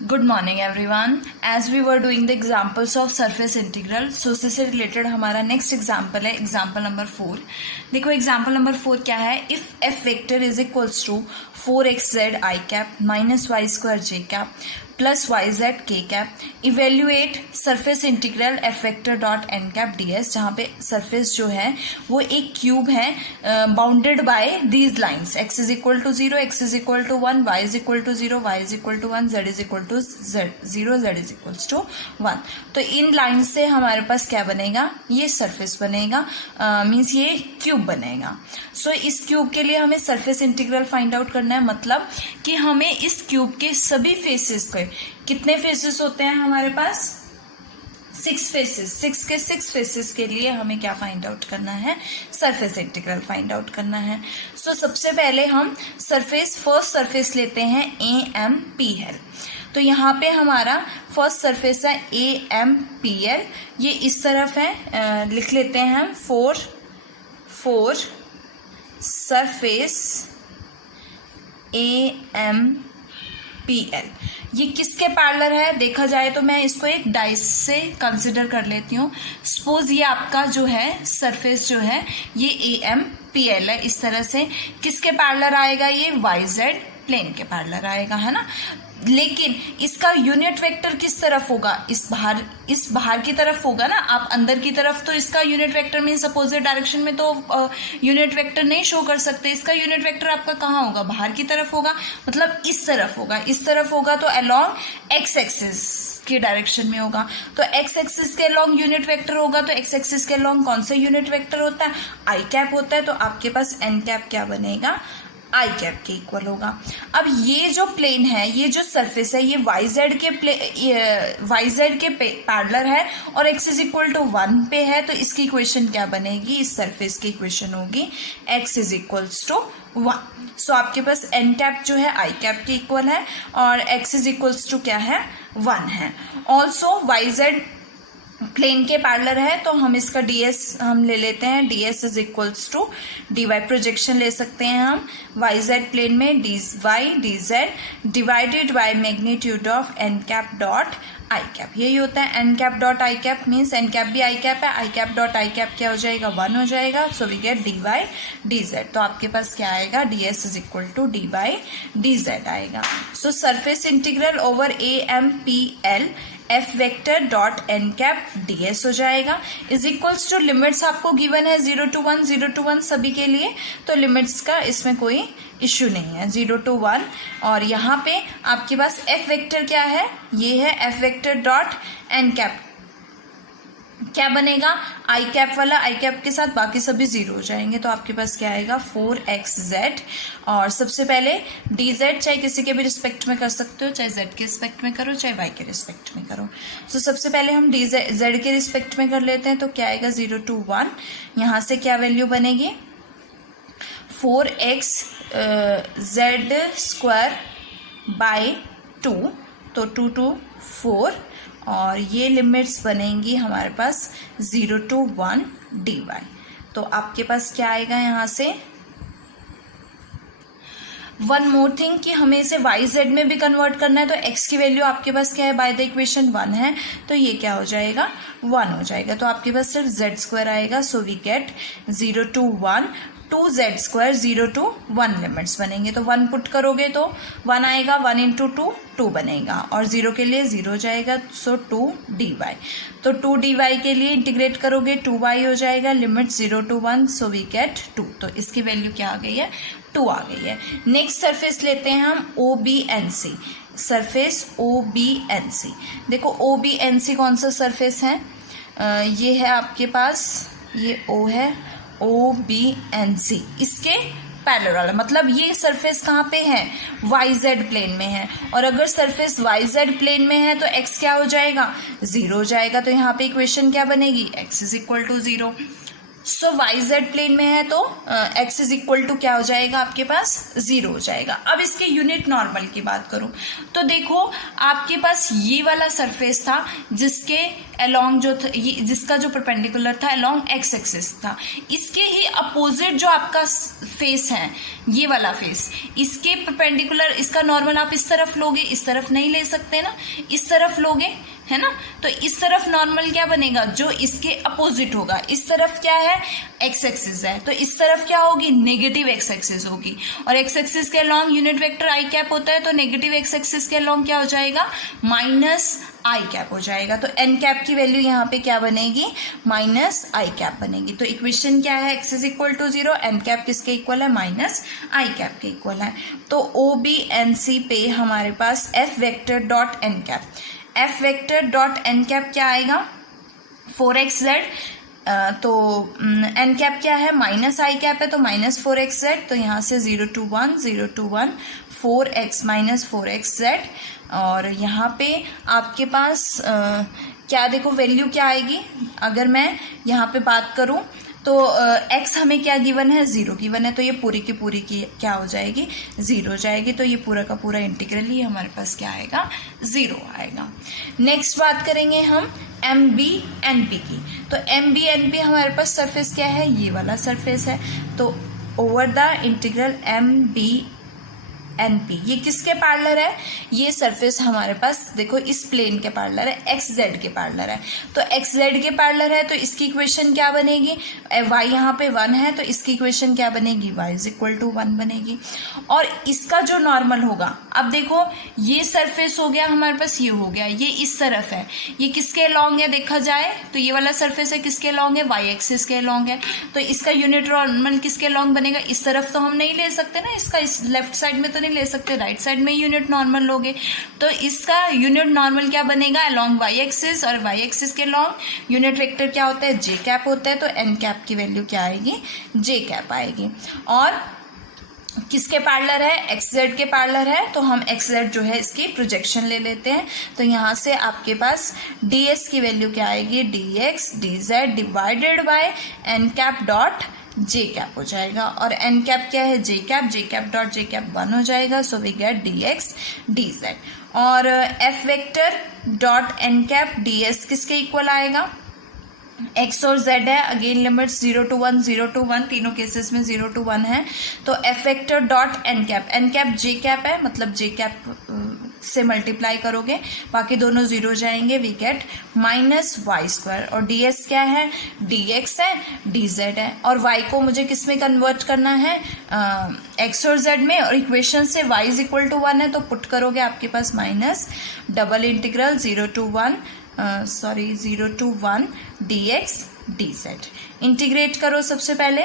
Good morning everyone. As we were doing the examples of surface integral, so उससे related हमारा next example है example number 4। देखो example number 4 क्या है। If F vector is equals to 4xz i cap minus Y square J cap plus y z k cap, evaluate surface integral F vector dot N cap D s, जहाँ पे surface जो है वो एक cube है bounded by these lines, x is equal to 0, x is equal to 1, y is equal to 0, y is equal to 1, z is equal to 0, z is equal to 1। तो in line से हमारे पास क्या बनेगा, ये surface बनेगा, means ये cube बनेगा। सो इस क्यूब के लिए हमें सरफेस इंटीग्रल फाइंड आउट करना है, मतलब कि हमें इस क्यूब के सभी फेसेस के, कितने फेसेस होते हैं हमारे पास, 6 फेसेस, 6 फेसेस के लिए हमें क्या फाइंड आउट करना है, सरफेस इंटीग्रल फाइंड आउट करना है। सो सबसे पहले हम फर्स्ट सरफेस लेते हैं AMPL। तो यहाँ पे हमारा फर्स्ट सरफेस है AMPL, ये इस तरफ है, लिख लेते हैं हम 4 सरफेस AMPL। ये किसके पैरेलल है देखा जाए तो मैं इसको एक डाइस से कंसिडर कर लेती हूँ। सपोज ये आपका जो है सरफेस जो है ये AMPL है, इस तरह से किसके पैरेलल आएगा, ये YZ प्लेन के पैरेलल आएगा, है ना। लेकिन इसका यूनिट वेक्टर किस तरफ होगा, इस बाहर की तरफ होगा ना। आप अंदर की तरफ तो इसका unit vector means opposite direction में तो यूनिट वेक्टर नहीं शो कर सकते। इसका यूनिट वेक्टर आपका कहाँ होगा, बाहर की तरफ होगा, मतलब इस तरफ होगा। इस तरफ होगा तो अलोंग एक्स एक्सिस की डायरेक्शन में होगा। तो एक्स एक्सिस के अलोंग यूनिट वेक्टर होगा, तो एक्स एक्सिस के अलोंग कौन सा यूनिट वेक्टर होता है, आई कैप होता है। तो आपके पास एन कैप क्या बनेगा, आई कैप के इक्वल होगा। अब ये जो प्लेन है, ये जो सरफेस है, ये YZ के पैरेलल है और x इज इक्वल टू 1 पे है। तो इसकी इक्वेशन क्या बनेगी, इस सरफेस की इक्वेशन होगी x इज इक्वल्स टू 1। सो आपके पास एन कैप जो है आई कैप के इक्वल है और x इज इक्वल्स टू क्या है, 1 है। ऑल्सो YZ प्लेन के पैरेलल है, तो हम इसका ds हम ले लेते हैं, ds is equals to dy, projection ले सकते हैं हम YZ प्लेन में, dy dz divided by magnitude of n cap dot I cap. यही होता है n cap dot I cap, means n cap भी आई कैप है, I cap dot I cap क्या हो जाएगा, 1 हो जाएगा। So we get dy dz। तो आपके पास क्या आएगा, ds is equal to dy dz आएगा। सो surface integral over AMPL F vector dot N cap ds हो जाएगा, इज इक्वल्स टू लिमिट्स आपको गिवन है 0 to 1 सभी के लिए, तो लिमिट्स का इसमें कोई इश्यू नहीं है, 0 to 1। और यहाँ पे आपके पास एफ वेक्टर क्या है, ये है F vector dot N cap, क्या बनेगा, आई कैप वाला आई कैप के साथ बाकी सभी 0 हो जाएंगे। तो आपके पास क्या आएगा, 4xz। और सबसे पहले dz चाहे किसी के भी रिस्पेक्ट में कर सकते हो, चाहे z के रिस्पेक्ट में करो, चाहे y के रिस्पेक्ट में करो। तो सबसे पहले हम z के रिस्पेक्ट में कर लेते हैं, तो क्या आएगा 0 to 1। यहाँ से क्या वैल्यू बनेगी, 4xz स्क्वायर बाय 2, तो 2 to 4, और ये लिमिट्स बनेंगी हमारे पास 0 to 1 dy। तो आपके पास क्या आएगा यहाँ से, वन मोर थिंग कि हमें इसे YZ में भी कन्वर्ट करना है, तो x की वैल्यू आपके पास क्या है, बाय द इक्वेशन 1 है, तो ये क्या हो जाएगा, 1 हो जाएगा। तो आपके पास सिर्फ z स्क्वायर आएगा। So we get 0 to 1 2z square 0 to 1 limits बनेंगे। तो 1 पुट करोगे तो 1 आएगा, 1 इंटू 2 2 बनेगा, और 0 के लिए 0 जाएगा, सो 2 dy। तो 2 dy के लिए इंटीग्रेट करोगे 2y हो जाएगा, limit 0 to 1, so we get 2। तो इसकी वैल्यू क्या आ गई है, 2 आ गई है। नेक्स्ट सरफेस लेते हैं हम OBNC, सरफेस OBNC। देखो OBNC कौन सा सरफेस है, ये है आपके पास, ये O है, OBNC इसके पैरेलल, मतलब ये सरफेस कहाँ पे है, YZ प्लेन में है। और अगर सरफेस YZ प्लेन में है तो x क्या हो जाएगा, 0 हो जाएगा। तो यहाँ पे इक्वेशन क्या बनेगी, x इज इक्वल टू 0। सो YZ प्लेन में है तो x इज इक्वल टू क्या हो जाएगा, आपके पास 0 हो जाएगा। अब इसके यूनिट नॉर्मल की बात करूं तो देखो आपके पास ये वाला सरफेस था जिसके अलोंग जो जिसका जो परपेंडिकुलर था अलोंग x एक्सिस था, इसके इसके ही अपोजिट जो आपका फेस है, ये वाला फेस, इसके परपेंडिकुलर इसका नॉर्मल आप इस तरफ लोगे, इस तरफ नहीं ले सकते ना, इस तरफ लोगे, है ना। तो इस तरफ नॉर्मल क्या बनेगा, जो इसके अपोजिट होगा। इस तरफ क्या है, एक्स एक्सिस है, तो इस तरफ क्या होगी, नेगेटिव एक्स एक्सिस होगी। और एक्स एक्सिस के अलॉन्ग यूनिट वेक्टर आई कैप होता है, तो नेगेटिव एक्स एक्सिस के अलॉन्ग क्या हो जाएगा, माइनस आई कैप हो जाएगा। तो एन कैप की वैल्यू यहाँ पे क्या बनेगी, माइनस आई कैप बनेगी। तो इक्वेशन क्या है, x is equal to 0, n cap किसके इक्वल है, माइनस आई कैप के इक्वल है। तो ओ बी एन सी पे हमारे पास F vector dot N cap, F vector dot N cap क्या आएगा, 4xz, तो एन कैप क्या है, माइनस आई कैप है, तो माइनस 4xz, तो यहाँ से 0 to 1 4x माइनस 4xz। और यहाँ पे आपके पास क्या देखो वैल्यू क्या आएगी, अगर मैं यहाँ पे बात करूँ तो x हमें क्या गिवन है, 0 गिवन है, तो ये पूरी की पूरी की क्या हो जाएगी, 0 हो जाएगी। तो ये पूरा का पूरा इंटीग्रल ही हमारे पास क्या आएगा, 0 आएगा। नेक्स्ट बात करेंगे हम एम बी एन पी की। तो एम बी एन पी हमारे पास सरफेस क्या है, ये वाला सरफेस है। तो over the integral M B N P, ये किसके पैरेलल है, ये सरफेस हमारे पास देखो इस प्लेन के पैरेलल है, एक्स जेड के पैरेलल है। तो एक्स जेड के पैरेलल है, तो इसकी इक्वेशन क्या बनेगी, वाई यहाँ पे 1 है, तो इसकी इक्वेशन क्या बनेगी, वाई इज इक्वल टू 1 बनेगी। और इसका जो नॉर्मल होगा, अब देखो ये सरफेस हो गया हमारे पास, ये हो गया, ये इस तरफ है, ये किसके अलॉन्ग है देखा जाए तो ये वाला सरफेस है किसके अलॉन्ग है, वाई एक्सिस के अलॉन्ग है। तो इसका यूनिट नॉर्मल किसके अलॉन्ग बनेगा, इस तरफ तो हम नहीं ले सकते ना, इसका इस लेफ्ट साइड में तो ले सकते, राइट साइड में यूनिट नॉर्मल लोगे। तो इसका यूनिट नॉर्मल क्या बनेगा, अलोंग वाई एक्सिस, और वाई एक्सिस के अलोंग यूनिट वेक्टर क्या होता है, जे कैप होता है। तो एन कैप की वैल्यू क्या आएगी, जे कैप आएगी। और किसके पैरेलल है, एक्स जेड के पैरेलल है, तो हम एक्स जेड जो है इसकी प्रोजेक्शन ले लेते हैं। तो यहाँ से आपके पास डी एस की वैल्यू क्या आएगी, d x d z divided by n cap dot j cap हो जाएगा। और एन कैप क्या है, j cap dot j cap 1 हो जाएगा। So we get d x d z. और F vector dot N cap D s किसके equal आएगा, एक्स और जेड है, अगेन लिमिट्स 0 to 1 तीनों केसेस में 0 to 1 है। तो F vector dot N cap j cap है, मतलब जे कैप से मल्टीप्लाई करोगे, बाकी दोनों 0 जाएंगे, we get minus Y square. और डी एस क्या है, डी एक्स है, डी जेड है। और वाई को मुझे किस में कन्वर्ट करना है, एक्स और जेड में। और इक्वेशन से वाई इज इक्वल टू 1 है, तो पुट करोगे आपके पास minus double integral 0 to 1 d x d z. Integrate करो सबसे पहले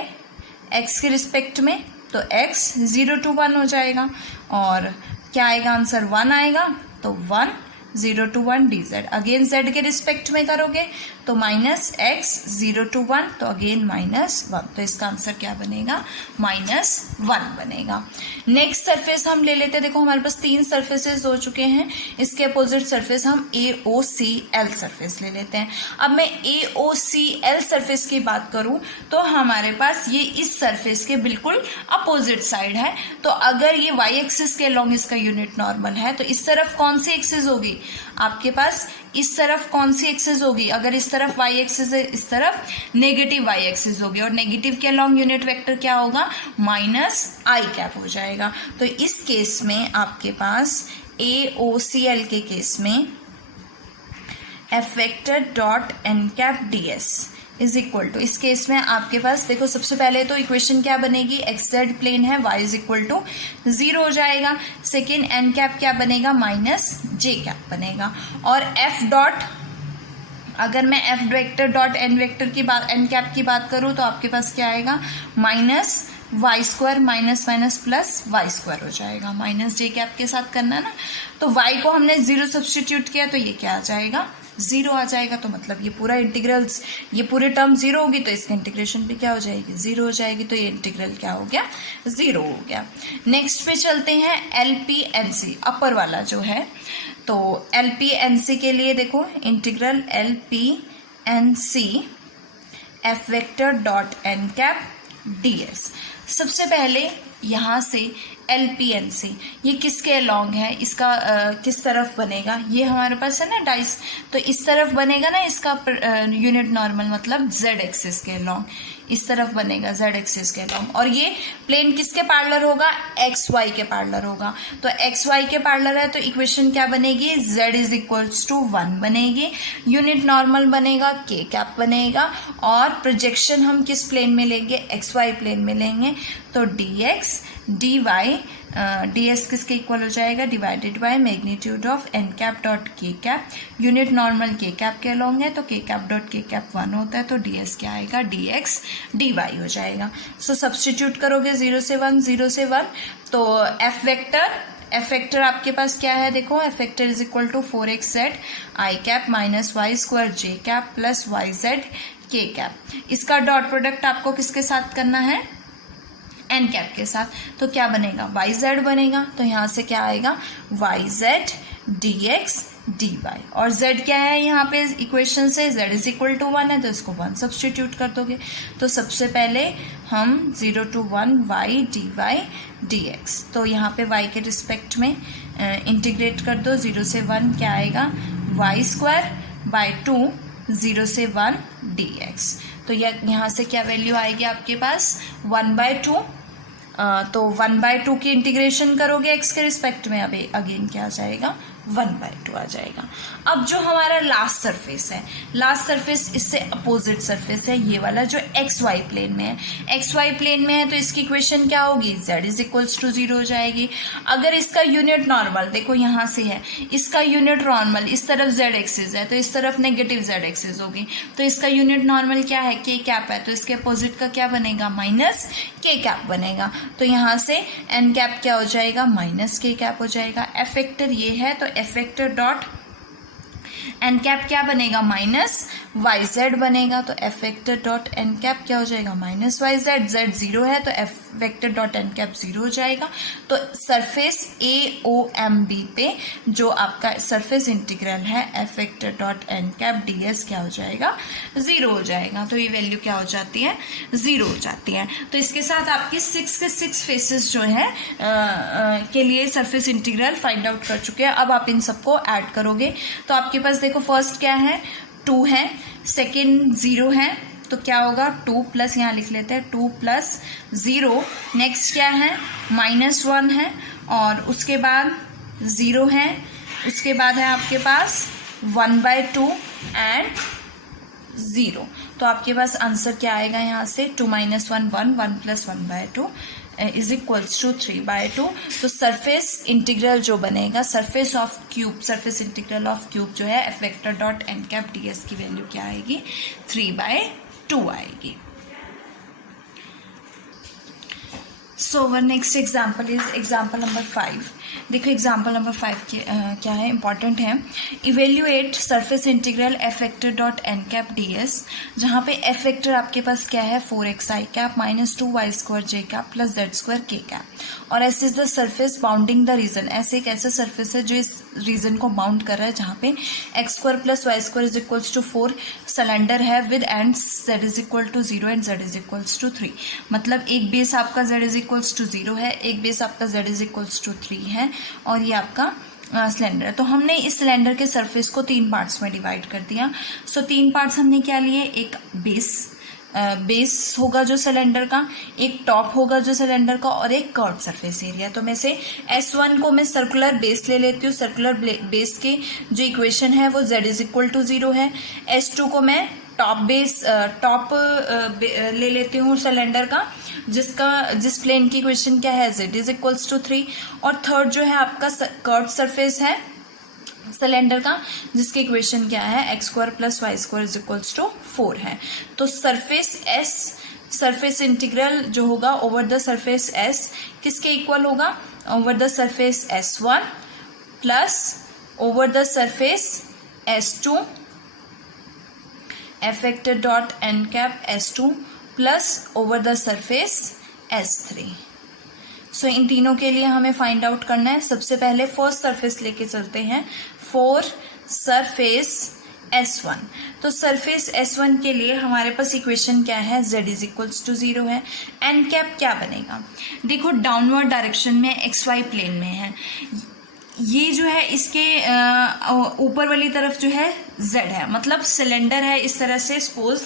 x के रिस्पेक्ट में, तो x 0 to 1 हो जाएगा। और क्या आएगा आंसर, 1 आएगा, तो 1 0 to 1 D Z. Again z के रिस्पेक्ट में करोगे तो माइनस एक्स 0 to 1, तो अगेन माइनस 1। तो इसका आंसर क्या बनेगा, -1 बनेगा। नेक्स्ट सरफेस हम ले लेते हैं। देखो हमारे पास 3 सरफेसेस हो चुके हैं, इसके अपोजिट सरफेस हम AOCL सरफेस ले लेते हैं। अब मैं AOCL सरफेस की बात करूं तो हमारे पास ये इस सरफेस के बिल्कुल अपोजिट साइड है। तो अगर ये y एक्सिस के लॉन्ग इसका यूनिट नॉर्मल है, तो इस तरफ कौन सी एक्सिस होगी आपके पास, इस तरफ कौन सी एक्सिस होगी, अगर इस तरफ y एक्सिस है, इस तरफ नेगेटिव y एक्सिस होगी। और नेगेटिव के अलॉन्ग यूनिट वेक्टर क्या होगा, माइनस आई कैप हो जाएगा। तो इस केस में आपके पास AOCL के केस में F vector dot N cap D S is equal to, इस केस में आपके पास देखो सबसे पहले तो इक्वेशन क्या बनेगी, एक्स जेड प्लेन है, y इज इक्वल टू 0 हो जाएगा। सेकेंड एन कैप क्या बनेगा, माइनस जे कैप बनेगा। और एफ डॉट, अगर मैं F vector dot N vector की बात, एन कैप की बात करूं तो आपके पास क्या आएगा, minus Y square minus minus plus Y square हो जाएगा। माइनस जे कैप के साथ करना है ना, तो y को हमने 0 सब्सटीट्यूट किया तो ये क्या आ जाएगा, 0 आ जाएगा। तो मतलब ये पूरा इंटीग्रल्स, ये पूरी टर्म 0 होगी, तो इसका इंटीग्रेशन भी क्या हो जाएगी, 0 हो जाएगी। तो ये इंटीग्रल क्या हो गया, 0 हो गया। नेक्स्ट पे चलते हैं LPNC, अपर वाला जो है। तो LPNC के लिए देखो integral LPNC F vector dot N cap D S. सबसे पहले यहाँ से LPNC ये किसके अलॉन्ग है, इसका किस तरफ बनेगा, ये हमारे पास है ना डाइस, तो इस तरफ बनेगा ना इसका यूनिट नॉर्मल, मतलब z एक्सिस के अलॉन्ग, इस तरफ बनेगा z एक्सिस के लॉन्ग, और ये प्लेन किसके पैरेलल होगा, एक्स वाई के पैरेलल होगा। तो एक्स वाई के पैरेलल है तो इक्वेशन क्या बनेगी, z इज इक्वल्स टू 1 बनेगी, यूनिट नॉर्मल बनेगा, k कैप बनेगा, और प्रोजेक्शन हम किस प्लेन में लेंगे, एक्स वाई प्लेन में लेंगे। तो dx dy ds किसके इक्वल हो जाएगा, divided by magnitude of N cap dot K cap, unit normal K cap के अलोंग है तो के कैप डॉट के कैप 1 होता है, तो ds क्या आएगा, dx dy हो जाएगा। सो सब्स्टिट्यूट करोगे 0 से 1 0 से 1, तो f वेक्टर आपके पास क्या है, देखो f vector is equal to 4xz i cap minus Y square j cap plus yz k cap. इसका डॉट प्रोडक्ट आपको किसके साथ करना है, एन कैप के साथ, तो क्या बनेगा, वाई जेड बनेगा। तो यहाँ से क्या आएगा, Y Z D x D Y, और z क्या है यहाँ पे इक्वेशन से, z इज इक्वल टू 1 है तो इसको 1 सब्स्टिट्यूट कर दोगे। तो सबसे पहले हम 0 to 1 Y D Y D X, तो यहाँ पे y के रिस्पेक्ट में इंटीग्रेट कर दो, 0 से 1 क्या आएगा, वाई स्क्वायर बाय 2 0 से 1 डी एक्स। तो यहाँ से क्या वैल्यू आएगी आपके पास, 1/2, तो 1/2 की इंटीग्रेशन करोगे x के रिस्पेक्ट में, अभी अगेन क्या आ जाएगा, 1/2 आ जाएगा। अब जो हमारा लास्ट सरफेस है, लास्ट सरफेस इससे अपोजिट सरफेस है, ये वाला जो एक्स वाई प्लेन में है, एक्स वाई प्लेन में है तो इसकी इक्वेशन क्या होगी, z इज इक्वल्स टू 0 हो जाएगी। अगर इसका यूनिट नॉर्मल देखो यहाँ से है, इसका यूनिट नॉर्मल इस तरफ z एक्सिस है तो इस तरफ नेगेटिव z एक्सिस होगी, तो इसका यूनिट नॉर्मल क्या है, k कैप है, तो इसके अपोजिट का क्या बनेगा, माइनस k कैप बनेगा। तो यहाँ से n कैप क्या हो जाएगा, माइनस k कैप हो जाएगा। f वेक्टर ये है तो f vector dot N cap क्या बनेगा, माइनस वाई जेड बनेगा, तो F vector dot N cap क्या हो जाएगा, माइनस वाई जेड, जेड 0 है तो F vector dot N cap 0 हो जाएगा। तो surface A O M B पे जो आपका सरफेस इंटीग्रल है F vector dot N cap D S क्या हो जाएगा, 0 हो जाएगा। तो ये वैल्यू क्या हो जाती है, 0 हो जाती है। तो इसके साथ आपके 6 के 6 फेसेस जो है के लिए सरफेस इंटीग्रल फाइंड आउट कर चुके हैं। अब आप इन सबको ऐड करोगे तो आपके पास देखो फर्स्ट क्या है, 2 है, सेकेंड 0 है, तो क्या होगा 2 प्लस, यहाँ लिख लेते हैं 2 प्लस 0, नेक्स्ट क्या है -1 है, और उसके बाद 0 है, उसके बाद है आपके पास 1/2 एंड 0। तो आपके पास आंसर क्या आएगा यहाँ से, 2 - 1 1, 1 + 1/2 इज इक्वल्स टू 3/2। तो सरफेस इंटीग्रल जो बनेगा, surface of cube, surface integral of cube जो है F vector dot N cap D s की वैल्यू क्या आएगी, 3/2 आएगी। So were next example is example number 5। देखो एग्जाम्पल नंबर 5 क्या है, इंपॉर्टेंट है। Evaluate surface integral F vector dot N cap D s, जहाँ पे एफ वेक्टर आपके पास क्या है, 4xi cap minus 2y² j cap plus z² k cap, और S is the surface bounding the region. ऐसे एक ऐसा सरफेस है जो इस रीजन को बाउंड कर रहा है, जहाँ पे x² + y² is equals to 4 cylinder है with ends z is equal to 0 and z is equals to 3। मतलब एक बेस आपका z इज इक्वल्स टू 0 है, एक बेस आपका z इज इक्वल्स टू 3 है, और ये आपका सिलेंडर है। तो हमने इस सिलेंडर के सरफेस को 3 पार्ट्स में डिवाइड कर दिया। सो 3 पार्ट्स हमने क्या लिए, एक बेस होगा जो सिलेंडर का, एक टॉप होगा जो सिलेंडर का, और एक कर्व सरफेस एरिया। तो मैं से S1 को मैं सर्कुलर बेस ले लेती हूँ, सर्कुलर बेस के जो इक्वेशन है वो z इज इक्वल टू 0 है। S2 को मैं टॉप ले लेती हूँ सिलेंडर का, जिस प्लेन की इक्वेशन क्या है, z इज इक्वल्स टू 3, और थर्ड जो है आपका कर्व सरफेस है सिलेंडर का, जिसकी इक्वेशन क्या है, x² + y² is equals to 4 है। तो सरफेस इंटीग्रल जो होगा ओवर द सरफेस S किसके इक्वल होगा, over the surface S1 plus over the surface S2 F vector dot N cap S2 plus over the surface S3। So इन तीनों के लिए हमें फाइंड आउट करना है। सबसे पहले फर्स्ट सरफेस लेके चलते हैं, फॉर सरफेस S1। तो सरफेस S1 के लिए हमारे पास इक्वेशन क्या है, z इज इक्वल्स टू 0 है। एन कैप क्या बनेगा, देखो डाउनवर्ड डायरेक्शन में XY प्लेन में है, ये जो है इसके ऊपर वाली तरफ जो है z है, मतलब सिलेंडर है इस तरह से, सपोज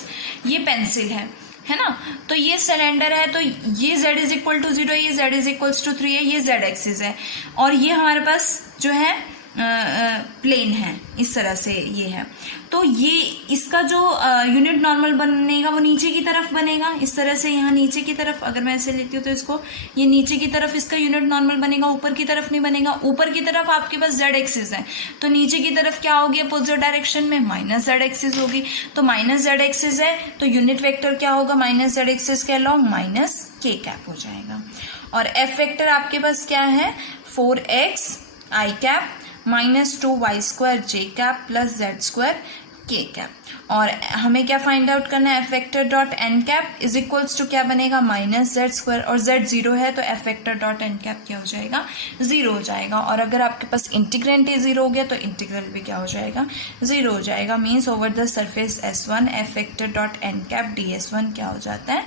ये पेंसिल है, है ना। तो ये सिलेंडर है, तो ये z इज इक्वल टू 0 है, ये z इज इक्वल्स टू 3 है, ये z एक्सिस है, और ये हमारे पास जो है प्लेन है, इस तरह से ये है। तो ये इसका जो यूनिट नॉर्मल बनेगा वो नीचे की तरफ बनेगा, इस तरह से यहाँ नीचे की तरफ, अगर मैं ऐसे लेती हूँ तो इसको, ये नीचे की तरफ इसका यूनिट नॉर्मल बनेगा, ऊपर की तरफ नहीं बनेगा। ऊपर की तरफ आपके पास z एक्सिस है, तो नीचे की तरफ क्या होगी अपोजिट डायरेक्शन में, माइनस z एक्सिस होगी। तो माइनस z एक्सिस है तो यूनिट वेक्टर क्या होगा, माइनस z एक्सिस के अलॉन्ग माइनस k कैप हो जाएगा। और f वेक्टर आपके पास क्या है, 4x i cap minus 2y square j cap plus z square k cap. और हमें क्या फाइंड आउट करना है, F vector dot N cap is equals to क्या बनेगा, माइनस जेड स्क्वायर, और z 0 है तो F vector dot N cap क्या हो जाएगा, 0 हो जाएगा। और अगर आपके पास इंटीग्रेंट ही 0 हो गया तो इंटीग्रल भी क्या हो जाएगा, 0 हो जाएगा। Means over the surface S1 F vector dot N cap ds1 क्या हो जाता है,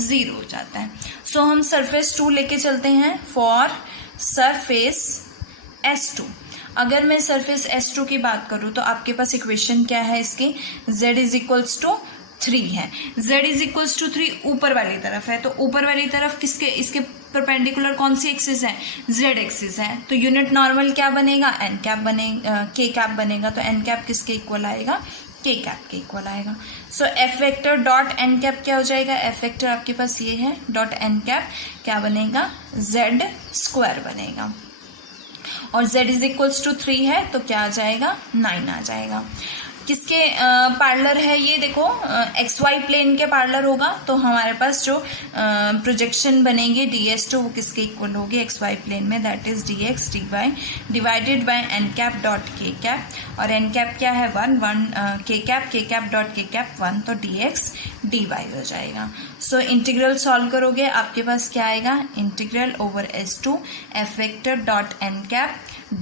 0 हो जाता है। सो हम सरफेस 2 लेके चलते हैं फॉर सरफेस S2। अगर मैं सरफेस S2 की बात करूं तो आपके पास इक्वेशन क्या है इसकी, z इज इक्वल्स टू 3 है, z इज इक्वल्स टू 3 ऊपर वाली तरफ है, तो ऊपर वाली तरफ किसके, इसके परपेंडिकुलर कौन सी एक्सिस है, z एक्सिस है। तो यूनिट नॉर्मल क्या बनेगा, n कैप बनेगा, k कैप बनेगा, तो n कैप किसके इक्वल आएगा, k कैप के इक्वल आएगा। So F vector dot N cap क्या हो जाएगा, एफ वेक्टर आपके पास ये है, डॉट एन कैप क्या बनेगा, z स्क्वायर बनेगा, और z इज इक्वल्स टू 3 है तो क्या आ जाएगा, 9 आ जाएगा। किसके पैरेलल है ये, देखो XY प्लेन के पैरेलल होगा, तो हमारे पास जो प्रोजेक्शन बनेगी ds2 वो किसके इक्वल होगी, XY प्लेन में, that is dx dy divided by n cap dot k cap, और n कैप क्या है 1 k cap dot k cap 1, तो dx dy हो जाएगा। सो इंटीग्रल सॉल्व करोगे आपके पास क्या आएगा, integral over S2 F vector dot n cap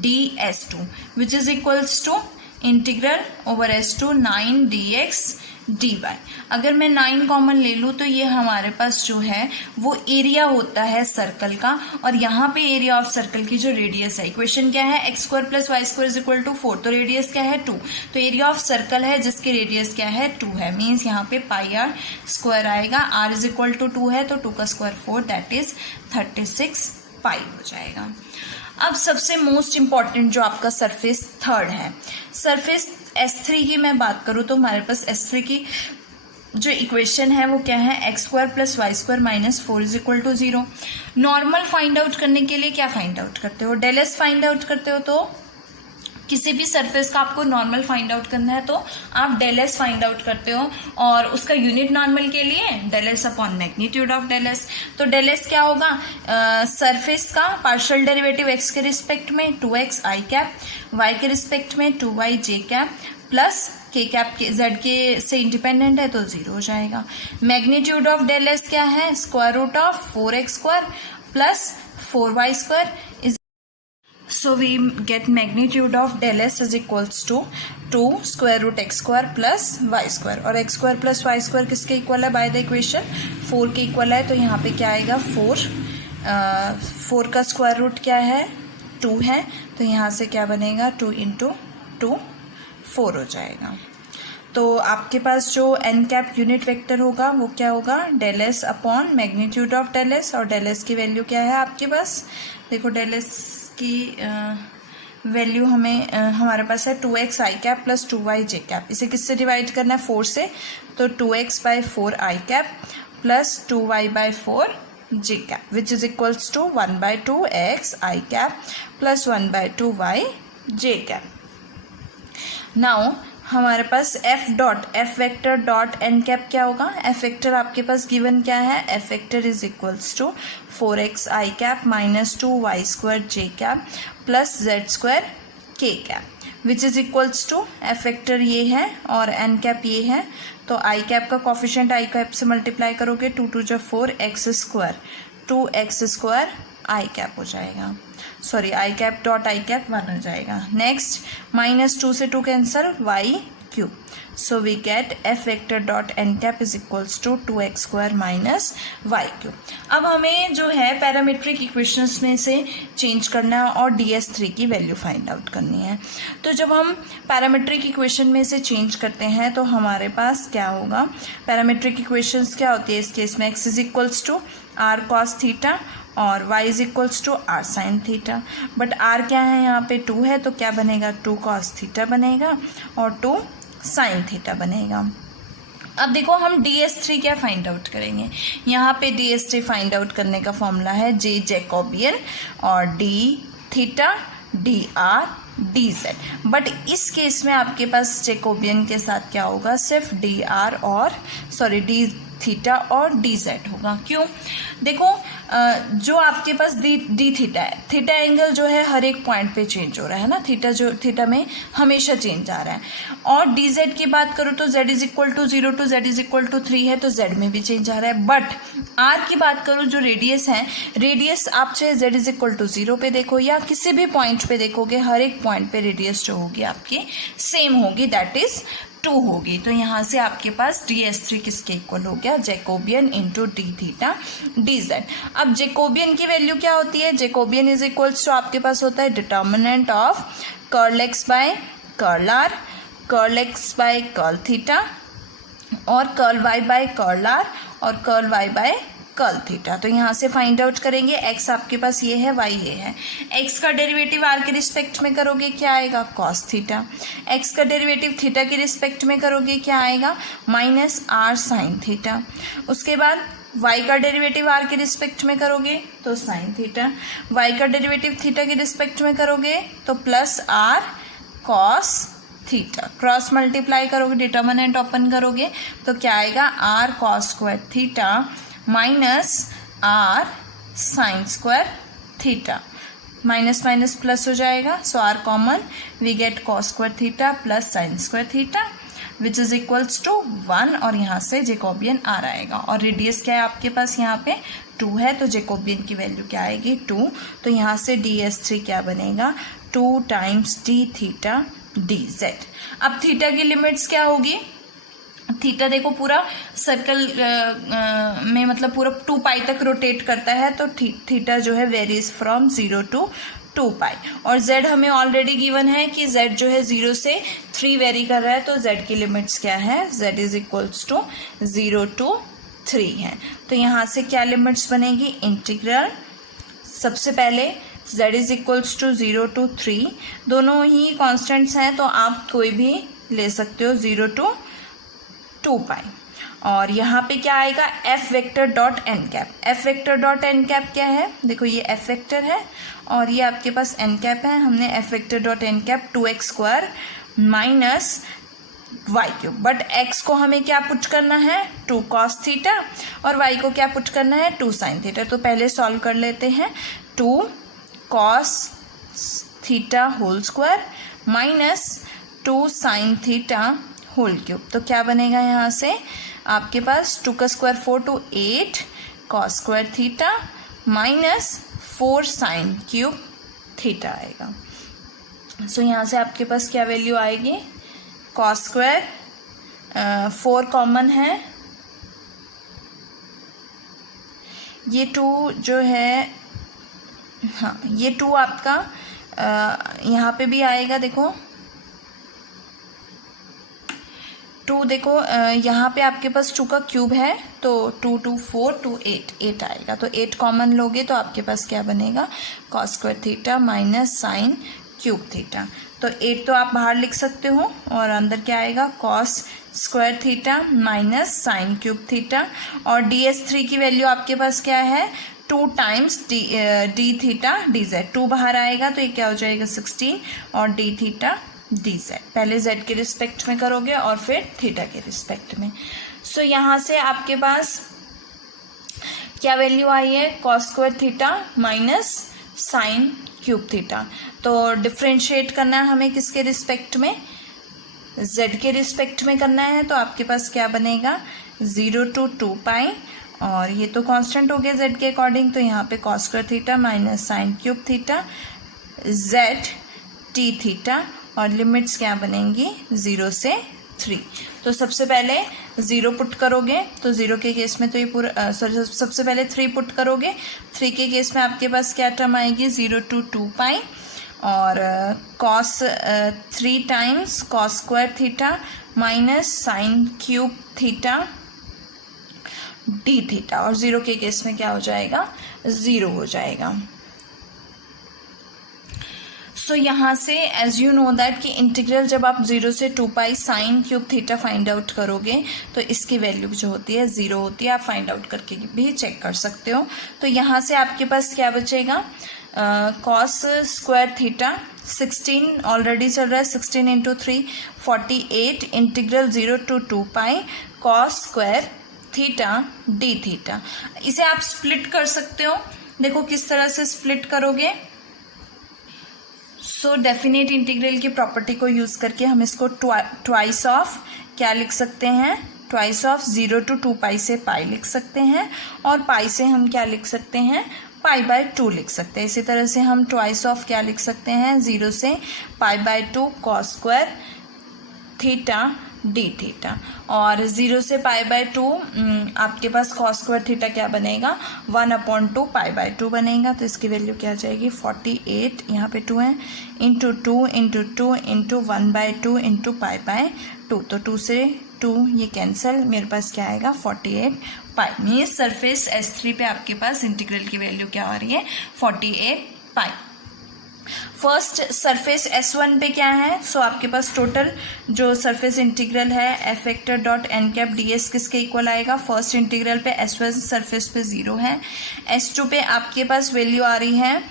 ds2 which is equals to integral over S2 9 dx dy। अगर मैं 9 कॉमन ले लूँ तो ये हमारे पास जो है वो एरिया होता है सर्कल का, और यहाँ पे एरिया ऑफ सर्कल की जो रेडियस है, इक्वेशन क्या है, x square plus Y square is equal to 4, तो रेडियस क्या है 2, तो एरिया ऑफ सर्कल है जिसकी रेडियस क्या है 2 है, मीन्स यहाँ पे पाई आर स्क्वायर आएगा, r इज इक्वल टू 2 है तो 2 का स्क्वायर 4, दैट इज 36 पाई हो जाएगा। अब सबसे मोस्ट इंपॉर्टेंट जो आपका सरफेस थर्ड है, सरफेस S3 की मैं बात करूँ तो हमारे पास S3 की जो इक्वेशन है वो क्या है, X square plus Y square minus 4 is equal to 0। Normal find out करने के लिए क्या फाइंड आउट करते हो, डेल एस फाइंड आउट करते हो। तो किसी भी सरफेस का आपको नॉर्मल फाइंड आउट करना है तो आप डेल एस फाइंड आउट करते हो, और उसका यूनिट नॉर्मल के लिए del S upon magnitude of del S. तो डेल एस क्या होगा, सरफेस का पार्शियल डेरिवेटिव एक्स के रिस्पेक्ट में 2x आई कैप, वाई के रिस्पेक्ट में 2y जे कैप प्लस के कैप के जेड के से इंडिपेंडेंट है तो 0 हो जाएगा। मैग्नीट्यूड ऑफ डेल एस क्या है, square root of 4x square plus 4y square is, so we get magnitude of del s is equals to 2 square root x square plus y square, और x square plus y square किसके equal है, by the equation 4 के equal है, तो यहाँ पे क्या आएगा 4 का स्क्वायर रूट क्या है 2 है, तो यहाँ से क्या बनेगा 2 इंटू 2 4 हो जाएगा। तो आपके पास जो n कैप यूनिट वेक्टर होगा वो क्या होगा, del S upon magnitude of del S, और डेल एस की वैल्यू क्या है आपके पास, देखो डेल एस की वैल्यू हमें हमारे पास है 2x आई कैप प्लस 2y जे कैप, इसे किससे डिवाइड करना है 4 से, तो 2x by 4 i cap plus 2y by 4 j cap which is equals to 1 by 2 x i cap plus 1 by 2 y j cap. Now हमारे पास F vector dot N cap क्या होगा, एफ वेक्टर आपके पास गिवन क्या है, F vector is equals to 4x I cap minus 2y square J cap plus z square K cap which is equals to, F vector ये है और N cap ये है, तो आई कैप का कॉफिशिएंट आई कैप से multiply करोगे 2 2 4 x square 2x square I cap हो जाएगा, sorry I cap dot I cap 1 हो जाएगा। नेक्स्ट माइनस 2 से 2 cancel, y cube. So we get f vector dot n cap is equals to 2x square minus y cube. अब हमें जो है parametric equations में से चेंज करना है और ds3 की वैल्यू फाइंड आउट करनी है. तो जब हम पैरामीट्रिक इक्वेशन में से चेंज करते हैं तो हमारे पास क्या होगा, पैरामीट्रिक इक्वेशंस क्या होती है इस केस में, x is equals to R cos theta और y is equals to R sine theta. But r क्या है यहाँ पे 2 है, तो क्या बनेगा 2 कॉस थीटा बनेगा और 2 साइन थीटा बनेगा. अब देखो हम ds3 क्या फाइंड आउट करेंगे. यहाँ पे ds3 फाइंड आउट करने का फॉर्मूला है j जैकोबियन और d theta dr dz. But इस केस में आपके पास जैकोबियन के साथ क्या होगा, सिर्फ dr और d थीटा और dz होगा. क्यों, देखो जो आपके पास डी थीटा है, थीटा एंगल जो है हर एक पॉइंट पे चेंज हो रहा है ना, थीटा में हमेशा चेंज आ रहा है. और डी जेड की बात करूँ तो z is equal to 0 to z is equal to 3 है, तो z में भी चेंज आ रहा है. बट r की बात करूँ जो रेडियस है, रेडियस आप चाहे z इज इक्वल टू 0 पे देखो या किसी भी पॉइंट पे देखोगे, हर एक पॉइंट पे रेडियस जो होगी आपकी सेम होगी, दैट इज 2 होगी. तो यहाँ से आपके पास ds3 किसके इक्वल हो गया, Jacobian into D theta dz. अब जैकोबियन की वैल्यू क्या होती है, जैकोबियन इज इक्वल्स टू आपके पास होता है determinant of curl x by curl r, curl x by curl theta और curl y by curl r और curl y by curl theta. तो यहाँ से फाइंड आउट करेंगे, x आपके पास ये है, y ये है. x का डेरिवेटिव r के रिस्पेक्ट में करोगे क्या आएगा, cos थीटा. x का डेरिवेटिव थीटा के रिस्पेक्ट में करोगे क्या आएगा, माइनस r साइन थीटा. उसके बाद y का डेरिवेटिव r के रिस्पेक्ट में करोगे तो साइन थीटा, y का डेरिवेटिव थीटा के रिस्पेक्ट में करोगे तो plus r cos theta. Cross multiply करोगे, डिटर्मिनेंट ओपन करोगे तो क्या आएगा, r cos square theta minus r sine square theta. Minus minus plus हो जाएगा, so r common, we get cos square theta plus sine square theta which is equals to 1. और यहाँ से जैकोबियन r आएगा. और रेडियस क्या है आपके पास यहाँ पे 2 है, तो जैकोबियन की वैल्यू क्या आएगी 2. तो यहाँ से ds3 क्या बनेगा, 2 टाइम्स d थीटा dz. अब थीटा की लिमिट्स क्या होगी, थीटा देखो पूरा सर्कल में मतलब पूरा 2 पाई तक रोटेट करता है, तो थीटा जो है वेरीज फ्रॉम 0 टू 2 पाई. और z हमें ऑलरेडी गिवन है कि z जो है 0 से 3 वेरी कर रहा है, तो z की लिमिट्स क्या है, z is equals to 0 to 3 है. तो यहाँ से क्या लिमिट्स बनेगी, इंटीग्रल सबसे पहले z is equals to 0 to 3, दोनों ही कॉन्स्टेंट्स हैं तो आप कोई भी ले सकते हो, 0 टू 2 पाई. और यहाँ पे क्या आएगा, f vector dot N cap. f vector dot N cap क्या है, देखो ये f वेक्टर है और ये आपके पास n कैप है. हमने f vector dot N cap 2x square minus y cube. But x को हमें क्या पुट करना है, 2 cos थीटा और y को क्या पुट करना है, 2 साइन थीटा. तो पहले सॉल्व कर लेते हैं. 2 cos theta whole square minus 2 sine theta whole cube. तो क्या बनेगा यहाँ से आपके पास 2 का square 4 to 8 cos square theta minus 4 sine cube theta आएगा. सो यहाँ से आपके पास क्या वैल्यू आएगी, कॉस स्क्वायर 4 कॉमन है, ये 2 जो है, हाँ ये 2 आपका यहाँ पे भी आएगा. देखो 2 देखो यहाँ पे आपके पास 2 का क्यूब है, तो 2 2 4 2 8 आएगा. तो 8 कॉमन लोगे तो आपके पास क्या बनेगा, cos square theta minus sign cube theta. तो 8 तो आप बाहर लिख सकते हो और अंदर क्या आएगा, cos square theta minus sign cube theta. और ds3 की वैल्यू आपके पास क्या है, 2 टाइम्स डी थीटा dz. 2 बाहर आएगा तो ये क्या हो जाएगा 16 और डी थीटा dz. पहले z के रिस्पेक्ट में करोगे और फिर थीटा के रिस्पेक्ट में. सो यहाँ से आपके पास क्या वैल्यू आई है, cos square theta minus sign cube theta. तो डिफ्रेंशिएट करना है हमें किसके रिस्पेक्ट में, z के रिस्पेक्ट में करना है. तो आपके पास क्या बनेगा, 0 टू 2 पाई और ये तो कांस्टेंट हो गया z के अकॉर्डिंग, तो यहाँ पे cos square theta minus sign cube theta z T theta और लिमिट्स क्या बनेंगी 0 से 3। तो सबसे पहले 0 पुट करोगे तो 0 के केस में तो ये पूरा सॉरी सबसे पहले 3 पुट करोगे। 3 के केस में आपके पास क्या टर्म आएगी 0 to 2 पाई और cos 3 times cos square theta minus sign cube theta D theta और 0 के केस में क्या हो जाएगा 0 हो जाएगा। सो यहाँ से एज यू नो दैट कि इंटीग्रल जब आप 0 से 2 pi sine cube theta find out करोगे तो इसकी वैल्यू जो होती है 0 होती है। आप फाइंड आउट करके भी चेक कर सकते हो। तो यहाँ से आपके पास क्या बचेगा कॉस स्क्वायर थीटा 16 ऑलरेडी चल रहा है 16 into 3 48 integral 0 to 2 pi cos square theta D theta. इसे आप स्प्लिट कर सकते हो। देखो किस तरह से स्प्लिट करोगे। सो डेफिनेट इंटीग्रल की प्रॉपर्टी को यूज करके हम इसको ट्वाइस ऑफ क्या लिख सकते हैं ट्वाइस ऑफ 0 to 2 पाई से पाई लिख सकते हैं और पाई से हम क्या लिख सकते हैं पाई बाय 2 लिख सकते हैं। इसी तरह से हम ट्वाइस ऑफ क्या लिख सकते हैं 0 से pi by 2 cos square theta D theta और 0 से पाई बाय 2 आपके पास कॉस स्क्वायर थीटा क्या बनेगा 1/2 पाई बाय 2 बनेगा। तो इसकी वैल्यू क्या आ जाएगी 48 यहाँ पे 2 है into 2 into 2 into 1/2 into pi by 2। तो 2 से 2 ये कैंसिल मेरे पास क्या आएगा 48 पाई। मीन्स सरफेस S3 पे आपके पास इंटीग्रल की वैल्यू क्या आ रही है 48 पाई। फर्स्ट सरफेस S1 पे क्या है सो आपके पास टोटल जो सरफेस इंटीग्रल है F vector dot N cap D s किसके इक्वल आएगा। फर्स्ट इंटीग्रल पे S1 सरफेस पे 0 है। S2 पे आपके पास वैल्यू आ रही है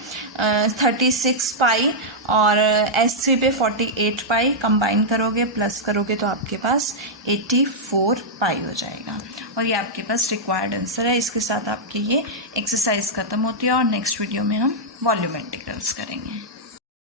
36 पाई और S3 पे 48 पाई। कंबाइन करोगे प्लस करोगे तो आपके पास 84 पाई हो जाएगा और ये आपके पास रिक्वायर्ड आंसर है। इसके साथ आपकी ये एक्सरसाइज खत्म होती है और नेक्स्ट वीडियो में हम वॉल्यूम इंटीग्रल्स करेंगे।